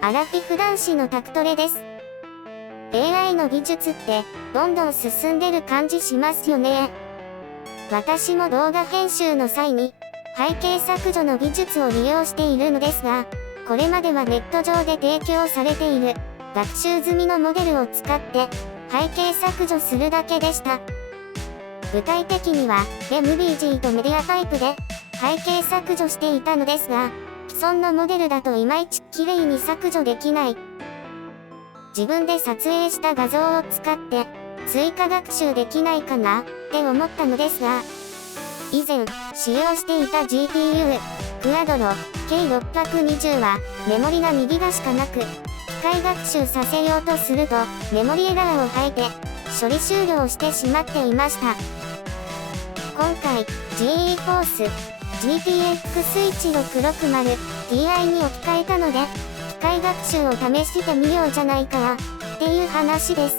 アラフィフ男子のタクトレです。AI の技術ってどんどん進んでる感じしますよね。私も動画編集の際に背景削除の技術を利用しているのですが、これまではネット上で提供されている学習済みのモデルを使って背景削除するだけでした。具体的には MBG とメディアタイプで背景削除していたのですが、既存のモデルだといまいち綺麗に削除できない。自分で撮影した画像を使って追加学習できないかなって思ったのですが、以前使用していた GPU クアドロ K620 はメモリが2ギガしかなく、機械学習させようとするとメモリエラーを吐いて処理終了してしまっていました。今回 GeForce GTX 1660Ti に置き換えたので、機械学習を試してみようじゃないかっていう話です。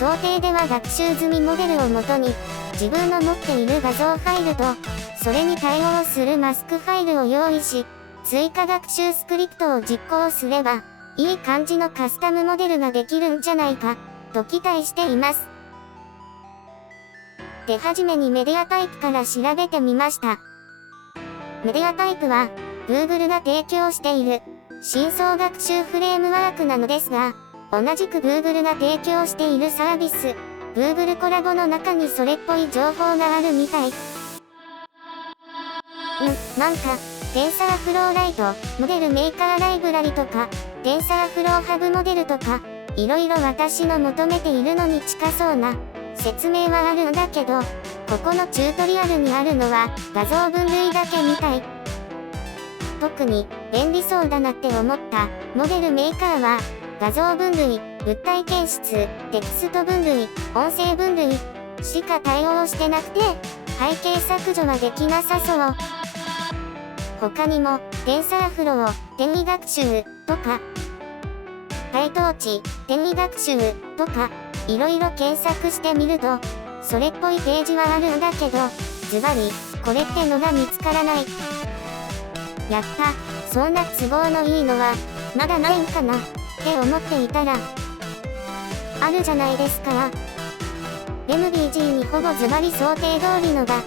想定では学習済みモデルをもとに自分の持っている画像ファイルとそれに対応するマスクファイルを用意し、追加学習スクリプトを実行すればいい感じのカスタムモデルができるんじゃないかと期待しています。手始めにメディアタイプから調べてみました。メディアタイプは Google が提供している深層学習フレームワークなのですが、同じく Google が提供しているサービス Google コラボの中にそれっぽい情報があるみたい。なんか TensorFlow Lite モデルメーカーライブラリとか TensorFlow Hub モデルとか、いろいろ私の求めているのに近そうな説明はあるんだけど、ここのチュートリアルにあるのは画像分類だけみたい。特に便利そうだなって思ったモデルメーカーは画像分類、物体検出、テキスト分類、音声分類しか対応してなくて、背景削除はできなさそう。他にも TensorFlow 転移学習とかPyTorch 転移学習とか、いろいろ検索してみるとそれっぽいページはあるんだけど、ズバリこれってのが見つからない。やった、そんな都合のいいのはまだないんかなって思っていたらあるじゃないですか。 MBG にほぼズバリ想定通りのが。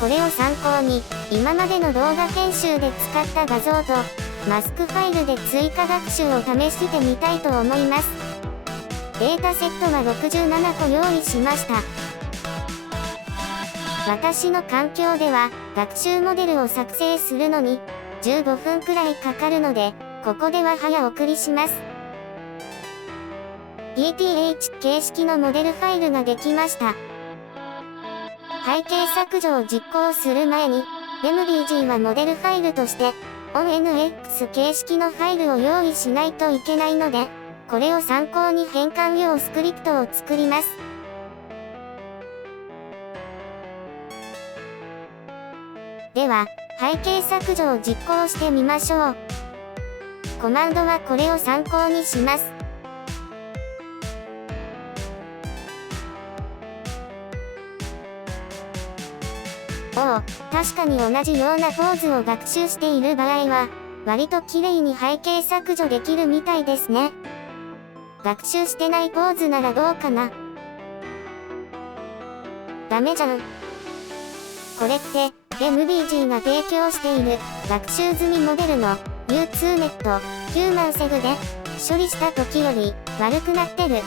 これを参考に今までの動画編集で使った画像とマスクファイルで追加学習を試してみたいと思います。データセットは67個用意しました。私の環境では学習モデルを作成するのに15分くらいかかるので、ここでは早送りします。PTH 形式のモデルファイルができました。背景削除を実行する前に MBG はモデルファイルとしてONNX 形式のファイルを用意しないといけないので、これを参考に変換用スクリプトを作ります。では背景削除を実行してみましょう。コマンドはこれを参考にします。確かに同じようなポーズを学習している場合は割と綺麗に背景削除できるみたいですね。学習してないポーズならどうかな。ダメじゃん。これって MBG が提供している学習済みモデルの U2Net ヒューマンセグで処理した時より悪くなってる。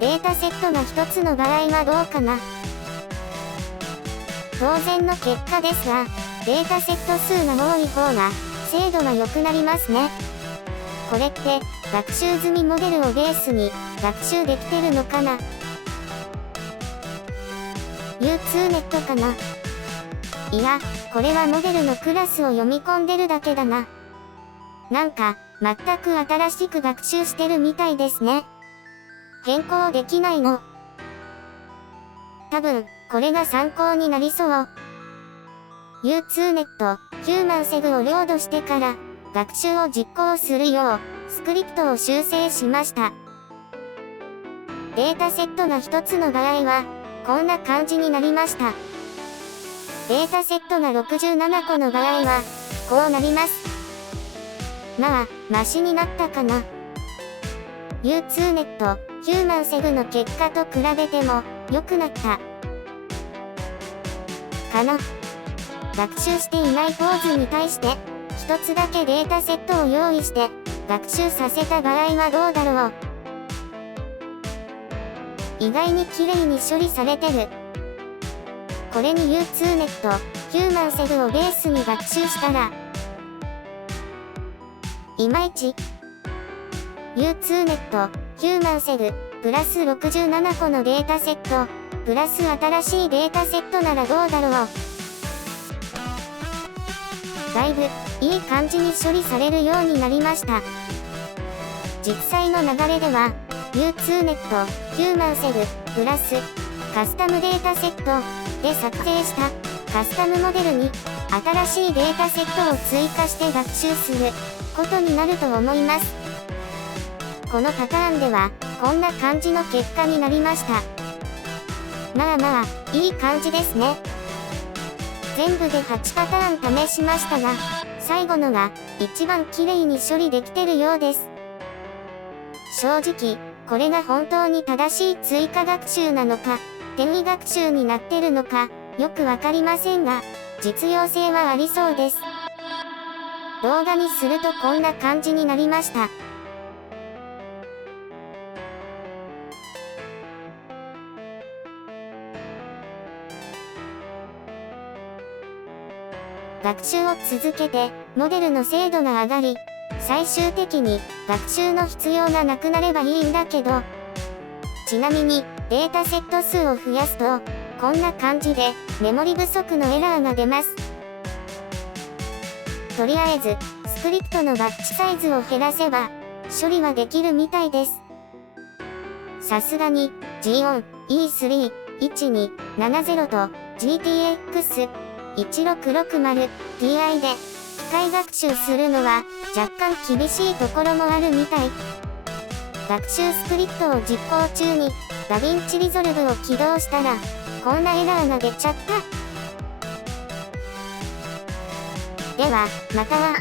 データセットが一つの場合はどうかな。当然の結果ですが、データセット数が多い方が精度が良くなりますね。これって学習済みモデルをベースに学習できてるのかな。 U2Net かな。いや、これはモデルのクラスを読み込んでるだけだな。なんか全く新しく学習してるみたいですね。変更できないの。多分これが参考になりそう。U2Net ヒューマンセグをロードしてから学習を実行するようスクリプトを修正しました。データセットが一つの場合はこんな感じになりました。データセットが67個の場合は、こうなります。まあ、マシになったかな。U2Net、ヒューマンセグの結果と比べても、良くなった。かな。学習していないポーズに対して、一つだけデータセットを用意して、学習させた場合はどうだろう。意外に綺麗に処理されてる。これに U2Net、ヒューマンセグをベースに学習したら、いまいち。U2Net、ヒューマンセグ、プラス67個のデータセット、プラス新しいデータセットならどうだろう。だいぶ、いい感じに処理されるようになりました。実際の流れでは、U2Net、ヒューマンセグ、プラス、カスタムデータセットで作成したカスタムモデルに新しいデータセットを追加して学習することになると思います。このパターンではこんな感じの結果になりました。まあまあ、いい感じですね。全部で8パターン試しましたが、最後のが一番綺麗に処理できてるようです。正直、これが本当に正しい追加学習なのか、転移学習になってるのか、よくわかりませんが、実用性はありそうです。動画にするとこんな感じになりました。学習を続けて、モデルの精度が上がり、最終的に学習の必要がなくなればいいんだけど、ちなみにデータセット数を増やすと、こんな感じでメモリ不足のエラーが出ます。とりあえず、スクリプトのバッチサイズを減らせば、処理はできるみたいです。さすがに Xeon E3-1270 と GTX1660Ti で機械学習するのは若干厳しいところもあるみたい。学習スクリプトを実行中にダヴィンチリゾルブを起動したらこんなエラーが出ちゃった。では、また。